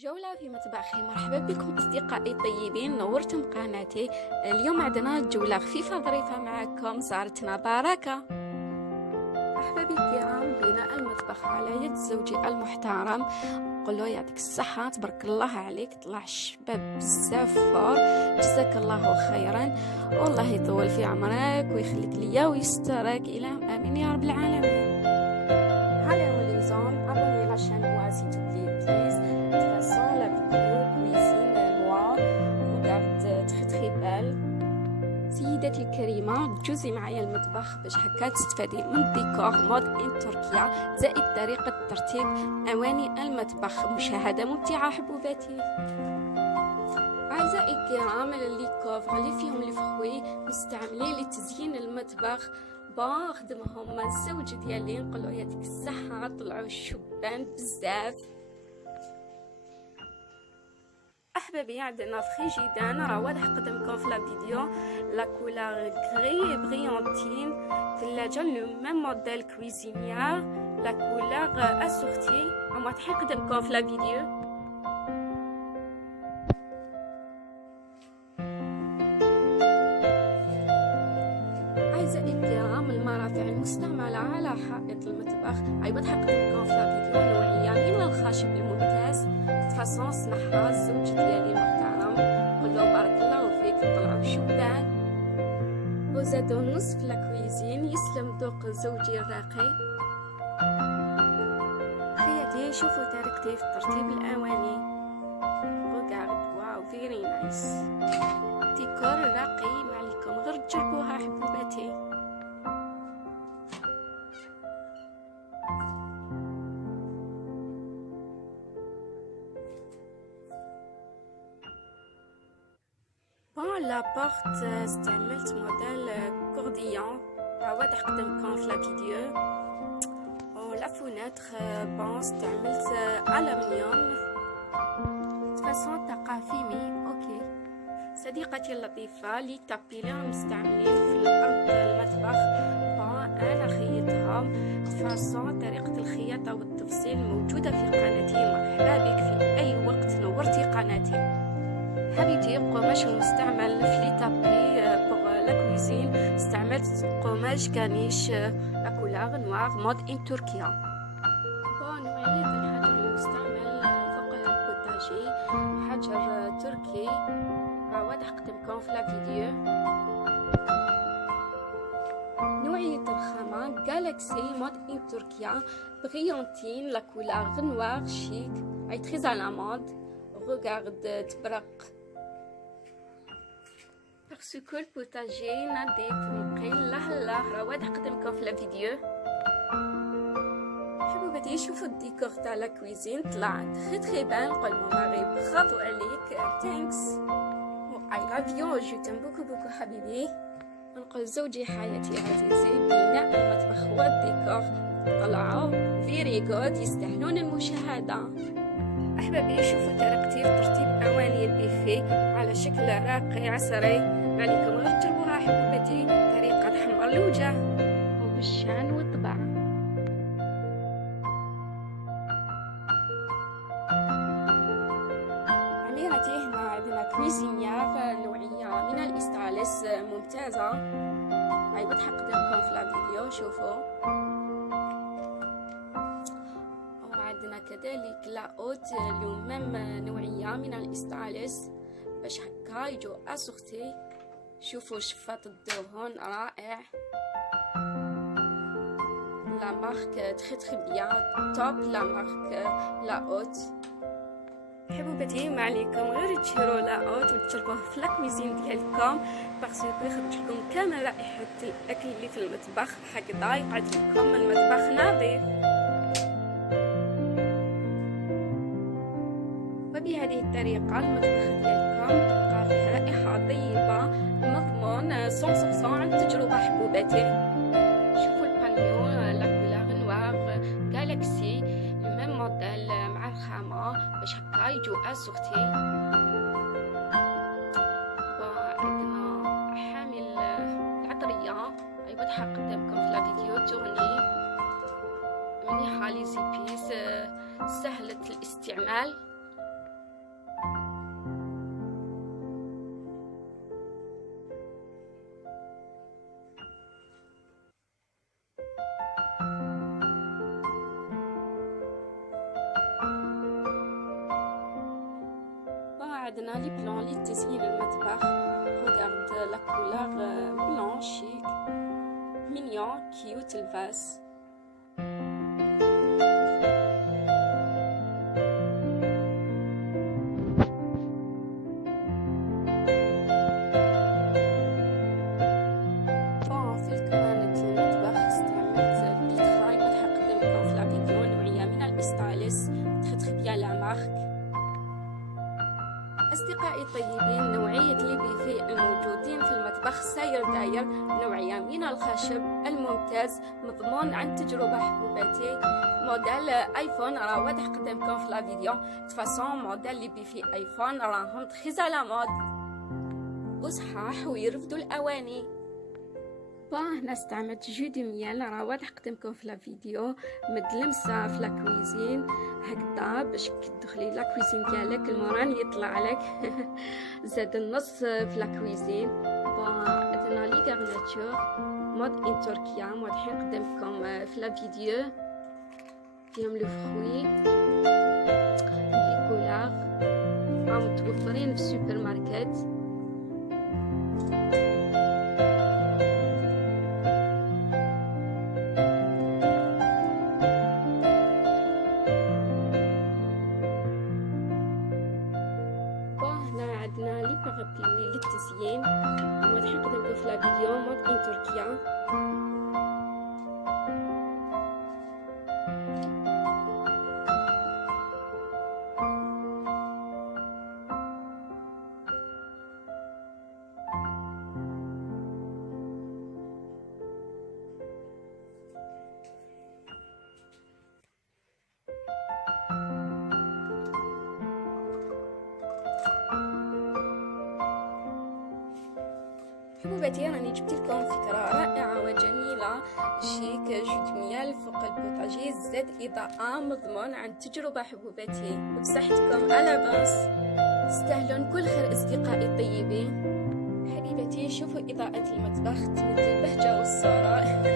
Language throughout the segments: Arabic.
جولة في مطبخي. مرحبا بكم أصدقائي الطيبين، نورتم قناتي. اليوم عندنا جولة خفيفة ظريفة معكم، صارتنا بركة. أحبابي الكرام، بناء المطبخ على يد زوجي المحترم، نقول له يعطيك الصحة، تبارك الله عليك، طلع الشباب بزاف فور، جزاك الله خيرا، والله يطول في عمرك ويخليك ليا ويسترك، إلى آمين يا رب العالمين. Allez, on les hommes, abonnez la chaîne moi s'il te plaît, please. De toute façon, la vidéo cuisine, moi, regarde très très belle. سيدتي الكريمة، جوزي معايا المطبخ باش هكا تستفادي من الديكور مود ان تركيا، زائد طريقة ترتيب أواني المطبخ. مشاهدة ممتعة حبوباتي. أعزائي الكرام، لي كوفر اللي فيهم الفخوي مستعملين لتزيين المطبخ، خدمهم الزوج ديالي، نقولو يعطيك الصحة، طلعوا الشبان بزاف. احبابي، عندنا فريجيدان، راه واضح قدامكم في لا فيديو، لا كولور غري بريونتين، ثلاجة لو ميم موديل كويزينيير، لا كولور اسورتي، واضحين قدامكم في لا فيديو. أعزائي الكرام، المرافع المستعملة على حائط المطبخ أيضا قدامكم في الفيديو، نوعية من الخشب الممتاز، فاصون صنعها الزوج ديالي المحترم، نقولو بارك الله فيك، طلعوا شبان. وزادو نصف لاكويزين، يسلم ذوق زوجي الراقي. خياتي، شوفوا طريقتي في ترتيب الأواني، ريغارد، واو فيري نايس، ديكور راقي، ما عليكم غير تجربوها حبوباتي. لابورت استعملت موديل كورديون، واضح قدامكم في لا فيديو. لا فونتر استعملت ألمنيوم، فاصون تقافيمي. اوكي صديقتي اللطيفة، لي تابي اللي مستعملين في الأرض المطبخ، أنا خيطهم، فاصون طريقة الخياطة والتفصيل موجودة في قناتي. مرحبا بك في أي وقت، نورتي قناتي. حبيبتي، قماش المستعمل في لي تابي بوغ لا كويزين، استعملت قماش كانيش لا كولور نوار مود ان تركيا. نوعية الحجر المستعمل فوق البوتاجي حجر تركي، واضح قدامكم في لا فيديو. نوعية الخامة جالاكسي مود ان تركيا، بريونتين، لا كولور نوار شيك، اي تريز على مود، ريغارد تبرق. بارسكو البوتاجي نظيف نقي، الله واضح قدامكم في لا فيديو. حبوباتي، شوفوا الديكور تاع لا كويزين، طلع تري بان، نقول ماماري برافو عليك، تانكس، اي لاف يو، جو تيم بوكو حبيبي. نقول زوجي حياتي عزيزي، بناء المطبخ والديكور طلعوا فيري جود، يستاهلون المشاهدة. أحبابي، شوفوا طريقتي في ترتيب أواني البيفي على شكل راقي عصري، عليكم غير تجربوها حبوباتي، طريقة تحمر الوجه وبالشان والطبع. عميرتي، هنا عندنا كويزينيير نوعية من الاستانلس ممتازة، أيضا قدامكم في الفيديو، شوفوا. عندنا كذلك لاوت لو ميم نوعية من الاستانلس، باش هكا يجو اسورتي. شوفوا شفاط الدهون رائع، لا مارك تري بيان توب، لا مارك لاوت. حبوباتي، ما عليكم غير تشيروا لاوت وتجربوه في لاكويزين ديالكم، باسكو يخرج لكم كامل رائحة الاكل اللي في المطبخ، هكذا يقعد لكم المطبخ نظيف. وبهذه الطريقة المطبخ ديالكم تبقى فيه رائحة طيبة، مضمون 100% عن تجربة حبوباتي. شوفوا البانيو، لا كولور نوار جالاكسي، لو ميم موديل مع الخامة، باش هكا يجو اسورتي. وعندنا حامل العطرية، يوضح قدامكم في لا فيديو، تورني مليحة، لي زيبيس سهلة الاستعمال. عندنا لي بلون لتزيين المطبخ. regarde la couleur blanc chic mignon cute الفاس. في الكوانة المطبخ استعملت البيتراي راح نقدمكم في لا فيديو نوعية من الإستاليس تري بيان لا مارك. أصدقائي الطيبين، نوعية لي بيفي الموجودين في المطبخ ساير داير نوعية من الخشب الممتاز مضمون عن تجربة حبوباتي. موديل ايفون راه واضح قدامكم في لا فيديو. تفاصون موديل لي بيفي ايفون راهم تخيز على مود وصحاح ويرفدوا الاواني. هنا استعملت جو دو ميال راه واضح قدامكم في لا فيديو مدلمسه في لا كويزين هكذا باش كتدخلي لا كويزين ديالك الموران يطلع لك. زاد النص في لا كويزين. عندنا لي غارناتور مود ان تركيا واضحين قدامكم في لا فيديو فيهم لو فروي لي كولار راهم متوفرين في السوبر ماركت. عندنا لي بارابلوي للتزيين واضحين قدامكم في لا فيديو مود ان تركيا. حبوباتي راني جبت لكم فكره رائعه وجميله شيك جدميال فوق البوطاجي زاد اضاءه مضمون عن تجربه حبوباتي وبصحتكم على باس تستاهلون كل خير اصدقائي الطيبين. حبيبتي شوفوا اضاءه المطبخ تمد البهجه والصوره.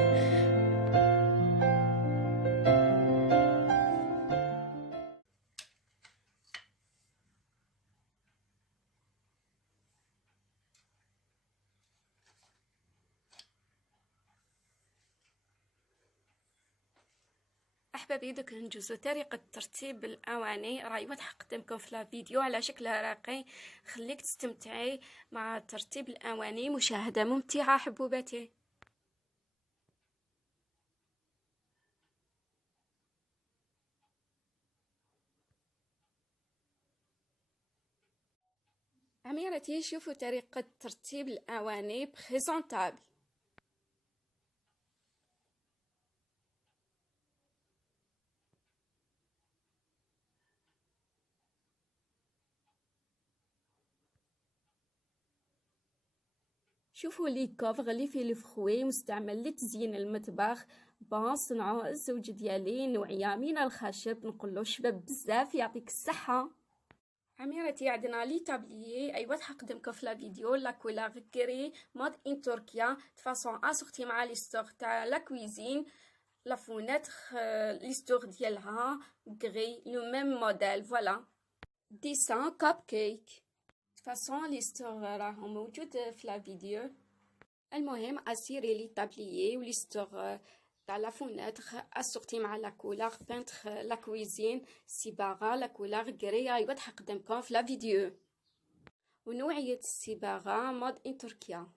احبابي دوك نجوزو طريقه ترتيب الاواني راهي واضحه قدامكم في لا فيديو على شكل راقي. خليك تستمتعي مع ترتيب الاواني مشاهده ممتعه حبوباتي. عميرتي شوفوا طريقه ترتيب الاواني بريزونطابل. شوفوا لي كوفغ اللي فيه الفخوي مستعمل لتزيين المطبخ. صنعوا الزوج ديالي نوعيه من الخشب نقولو شباب بزاف يعطيك الصحه. عميرتي عندنا لي تابليي اي واضحه قدامكم في لا فيديو لا كولور كري مود ان تركيا فاصون اسورتي مع لي ستور تاع لا كويزين لا فونيتر لي ستور ديالها غري لو ميم موديل فوالا ديسان كاب كيك فاصون لي ستور راهم موجود في لا فيديو. المهم اسيري لي تابليي ولي ستور تاع لا فونيتر اسورتي مع لا كولور بانتر لا كويزين صباغه لا كولور غري اي واضحه قدامكم في لا فيديو ونوعيه الصباغه مود ان تركيا.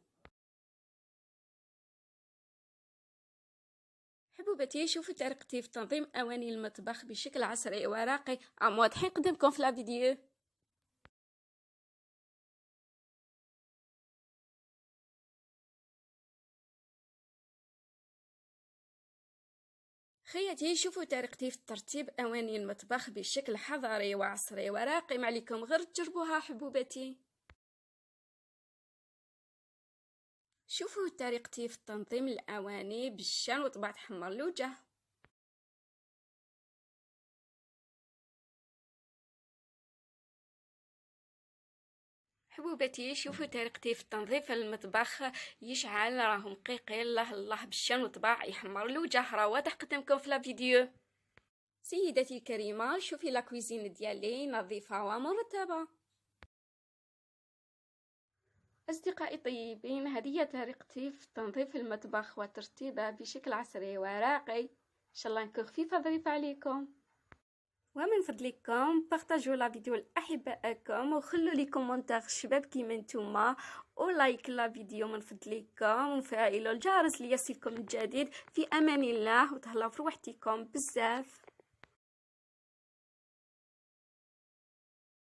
حبوباتي شوفوا طريقتي في تنظيم اواني المطبخ بشكل عصري وراقي واضحين قدامكم في لا فيديو. خياتي شوفوا طريقتي في ترتيب اواني المطبخ بشكل حضاري وعصري وراقي. ما عليكم غير تجربوها حبوباتي. شوفوا طريقتي في تنظيم الاواني بالشان وطبعت حمر الوجه. حبوباتي شوفوا طريقتي في تنظيف المطبخ يشعل راهم قيقي الله الله بالشان وطباع يحمر الوجه راه واضح قدامكم في لا فيديو. سيدتي الكريمه شوفي لا كويزين ديالي نظيفه ومرتبه. أصدقائي الطيبين، هذه هي طريقتي في تنظيف المطبخ وترتيبه بشكل عصري وراقي. إن شاء الله نكون خفيفة ظريفة عليكم. ومن فضلكم بارطاجوا لا فيديو لأحبائكم وخلوا لي كومنتار شباب كيما نتوما ولايك لا فيديو من فضلكم وفعلوا الجرس ليصلكم الجديد. في أمان الله وتهلاو في روحتكم بزاف.